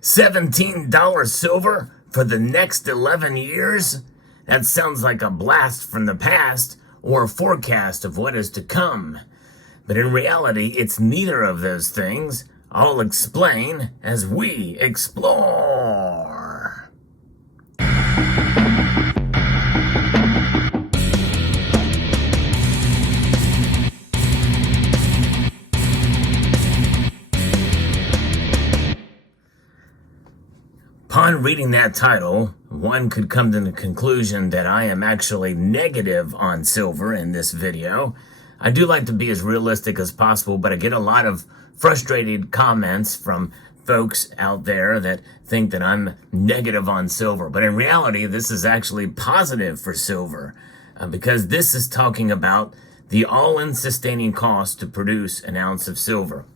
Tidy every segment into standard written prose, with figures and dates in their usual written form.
$17 silver for the next 11 years? That sounds like a blast from the past or a forecast of what is to come. But in reality, it's neither of those things. I'll explain as we explore. Upon reading that title, one could come to the conclusion that I am actually negative on silver in this video. I do like to be as realistic as possible, but I get a lot of frustrated comments from folks out there that think that I'm negative on silver. But in reality, this is actually positive for silver because this is talking about the all-in sustaining cost to produce an ounce of silver.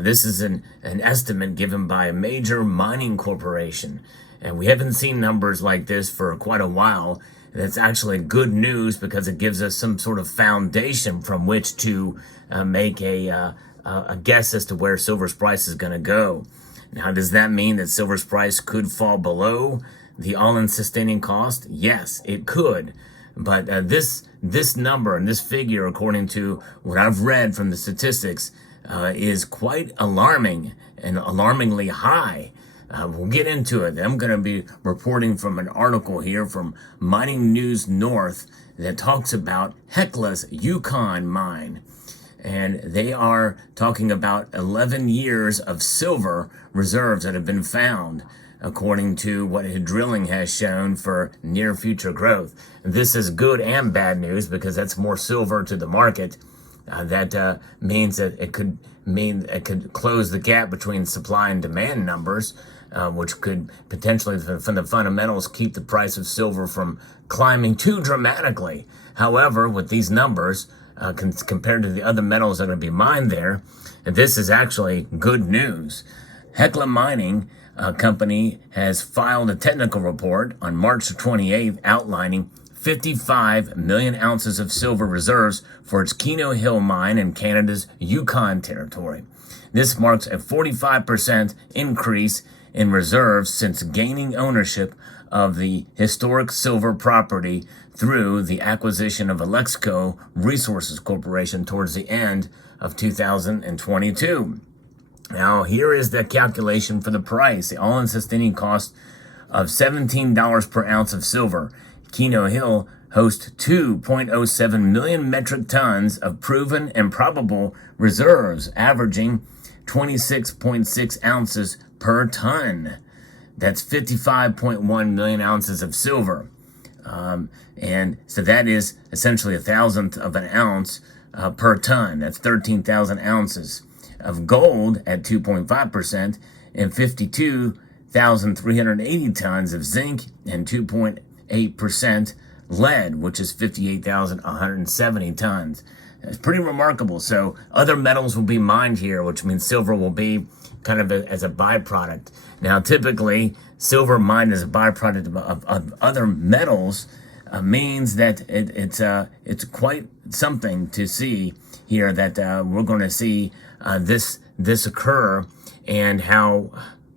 This is an estimate given by a major mining corporation, and we haven't seen numbers like this for quite a while. And it's actually good news because it gives us some sort of foundation from which to make a guess as to where silver's price is going to go. Now, does that mean that silver's price could fall below the all-in sustaining cost? Yes, it could. But this number and this figure, according to what I've read from the statistics, is quite alarming and alarmingly high. We'll get into it. I'm going to be reporting from an article here from Mining News North that talks about Hecla's Yukon mine. And they are talking about 11 years of silver reserves that have been found, according to what drilling has shown for near future growth. This is good and bad news because that's more silver to the market. That means that it could close the gap between supply and demand numbers, which could potentially, from the fundamentals, keep the price of silver from climbing too dramatically. However, with these numbers, compared to the other metals that are going to be mined there, this is actually good news. Hecla Mining Company has filed a technical report on March 28th outlining 55 million ounces of silver reserves for its Keno Hill mine in Canada's Yukon territory. This marks a 45% increase in reserves since gaining ownership of the historic silver property through the acquisition of Alexco Resources Corporation towards the end of 2022. Now, here is the calculation for the price. The all-in sustaining cost of $17 per ounce of silver. Keno Hill hosts 2.07 million metric tons of proven and probable reserves, averaging 26.6 ounces per ton. That's 55.1 million ounces of silver. And so that is essentially 1,000th of an ounce per ton. That's 13,000 ounces of gold at 2.5% and 52,380 tons of zinc and 2.8% lead, which is 58,170 tons. It's pretty remarkable. So other metals will be mined here, which means silver will be kind of as a byproduct. Now, typically, silver mined as a byproduct of other metals means that it's quite something to see here that we're going to see this occur, and how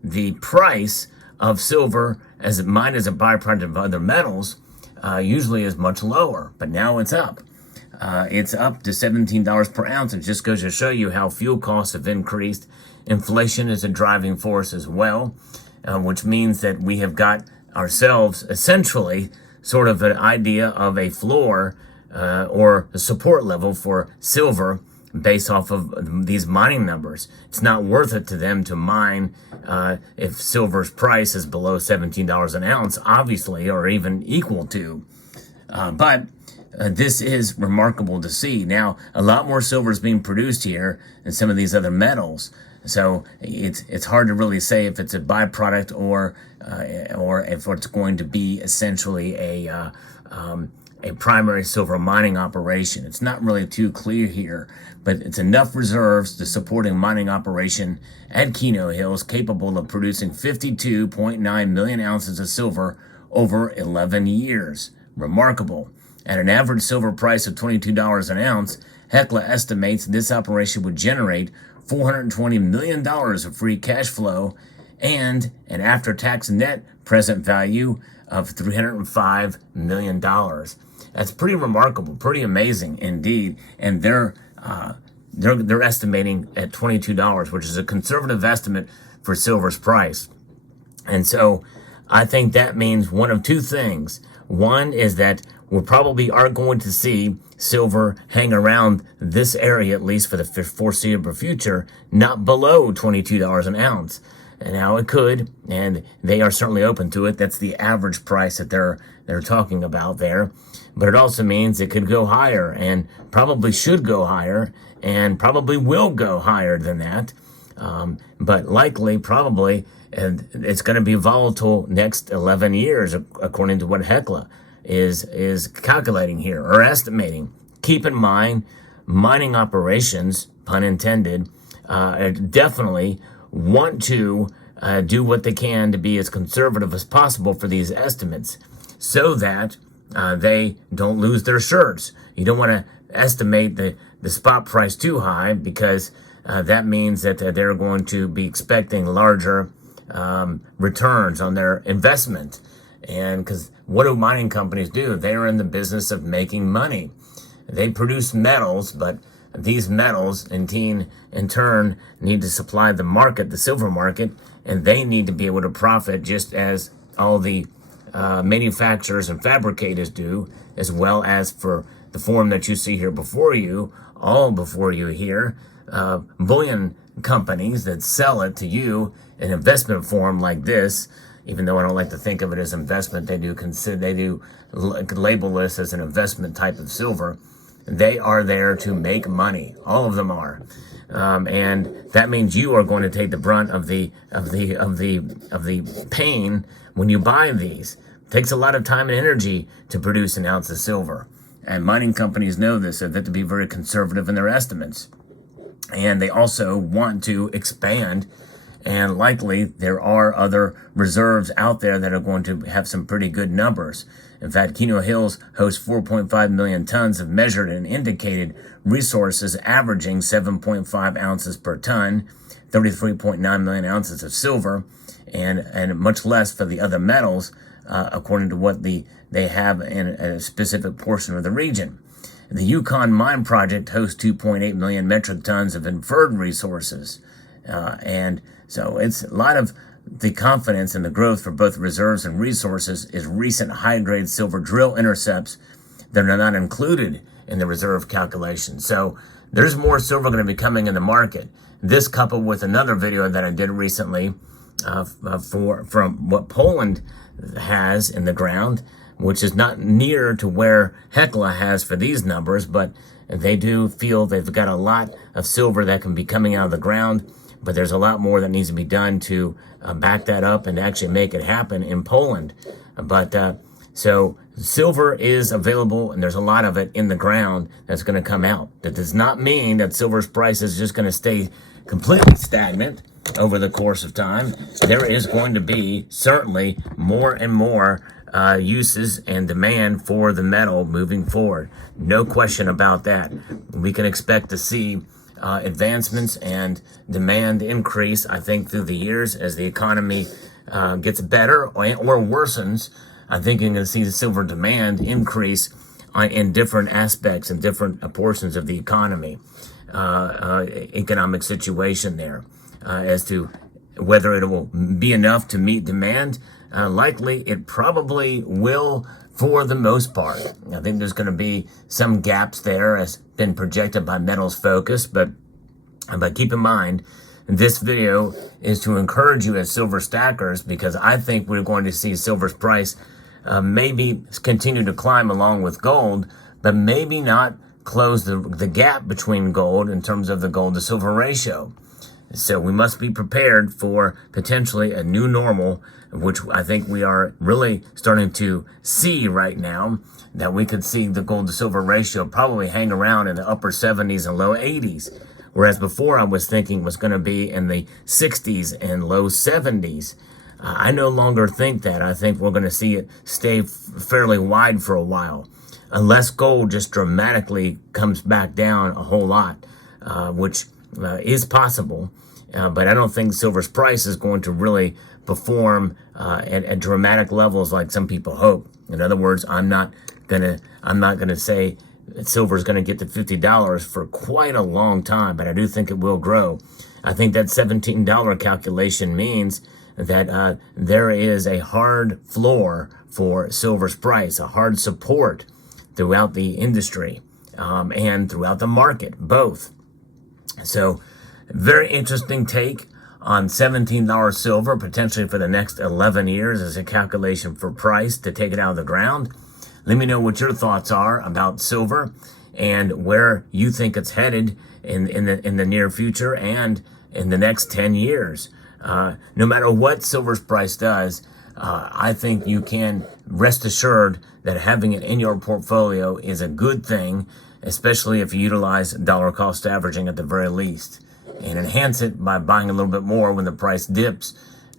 the price of silver as mined as a byproduct of other metals usually is much lower, but now it's up. It's up to $17 per ounce. It just goes to show you how fuel costs have increased. Inflation is a driving force as well, which means that we have got ourselves essentially sort of an idea of a floor or a support level for silver based off of these mining numbers. It's not worth it to them to mine if silver's price is below $17 an ounce, obviously, or even equal to. But this is remarkable to see. Now, a lot more silver is being produced here than some of these other metals. So it's hard to really say if it's a byproduct or if it's going to be essentially a primary silver mining operation. It's not really too clear here, but it's enough reserves to support a mining operation at Keno Hills capable of producing 52.9 million ounces of silver over 11 years. Remarkable. At an average silver price of $22 an ounce, Hecla estimates this operation would generate $420 million of free cash flow and an after-tax net present value of $305 million. That's pretty remarkable, pretty amazing indeed. And they're estimating at $22, which is a conservative estimate for silver's price. And so I think that means one of two things. One is that we probably are going to see silver hang around this area, at least for the foreseeable future, not below $22 an ounce. And now it could, and they are certainly open to it. That's the average price that they're talking about there. But it also means it could go higher, and probably should go higher, and probably will go higher than that. But likely, probably, and it's going to be volatile next 11 years, according to what Hecla is calculating here, or estimating. Keep in mind, mining operations, pun intended, definitely want to do what they can to be as conservative as possible for these estimates, so that they don't lose their shirts. You don't want to estimate the spot price too high, because that means that they're going to be expecting larger returns on their investment. And because what do mining companies do? They are in the business of making money. They produce metals, but these metals in turn need to supply the market, the silver market, and they need to be able to profit just as all the manufacturers and fabricators do, as well as for the form that you see here before you, all before you here, bullion companies that sell it to you in investment form like this. Even though I don't like to think of it as investment, they do label this as an investment type of silver. They are there to make money. All of them are, and that means you are going to take the brunt of the pain when you buy these. It takes a lot of time and energy to produce an ounce of silver, and mining companies know this. So they have to be very conservative in their estimates, and they also want to expand. And likely there are other reserves out there that are going to have some pretty good numbers. In fact, Keno Hills hosts 4.5 million tons of measured and indicated resources, averaging 7.5 ounces per ton, 33.9 million ounces of silver, and much less for the other metals, according to what they have in a specific portion of the region. The Yukon Mine Project hosts 2.8 million metric tons of inferred resources, and so it's a lot of the confidence in the growth for both reserves and resources is recent high-grade silver drill intercepts that are not included in the reserve calculation. So there's more silver going to be coming in the market. This coupled with another video that I did recently from what Poland has in the ground, which is not near to where Hecla has for these numbers, but they do feel they've got a lot of silver that can be coming out of the ground. But there's a lot more that needs to be done to back that up and actually make it happen in Poland. But so silver is available, and there's a lot of it in the ground that's going to come out. That does not mean that silver's price is just going to stay completely stagnant over the course of time. There is going to be certainly more and more uses and demand for the metal moving forward. No question about that. We can expect to see advancements and demand increase, I think, through the years as the economy gets better or worsens. I think you're going to see the silver demand increase in different aspects and different portions of the economy, economic situation there, as to whether it will be enough to meet demand. Likely, it probably will for the most part. I think there's going to be some gaps there as been projected by Metals Focus, but keep in mind, this video is to encourage you as silver stackers, because I think we're going to see silver's price maybe continue to climb along with gold, but maybe not close the gap between gold in terms of the gold to silver ratio. So we must be prepared for potentially a new normal, which I think we are really starting to see right now, that we could see the gold to silver ratio probably hang around in the upper 70s and low 80s. Whereas before I was thinking was going to be in the 60s and low 70s. I no longer think that. I think we're going to see it stay fairly wide for a while, unless gold just dramatically comes back down a whole lot, which is possible. but I don't think silver's price is going to really perform at dramatic levels like some people hope. In other words, I'm not gonna say silver is going to get to $50 for quite a long time, but I do think it will grow. I think that $17 calculation means that there is a hard floor for silver's price, a hard support throughout the industry and throughout the market, both. So, very interesting take on $17 silver, potentially for the next 11 years as a calculation for price to take it out of the ground. Let me know what your thoughts are about silver and where you think it's headed in the near future and in the next 10 years. No matter what silver's price does, I think you can rest assured that having it in your portfolio is a good thing, especially if you utilize dollar cost averaging at the very least, and enhance it by buying a little bit more when the price dips,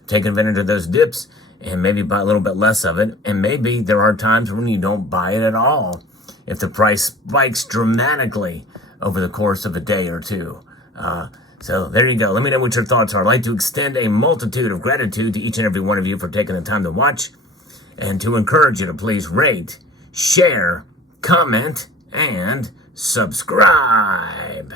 taking advantage of those dips, and maybe buy a little bit less of it. And maybe there are times when you don't buy it at all if the price spikes dramatically over the course of a day or two. So there you go. Let me know what your thoughts are. I'd like to extend a multitude of gratitude to each and every one of you for taking the time to watch, and to encourage you to please rate, share, comment, and subscribe.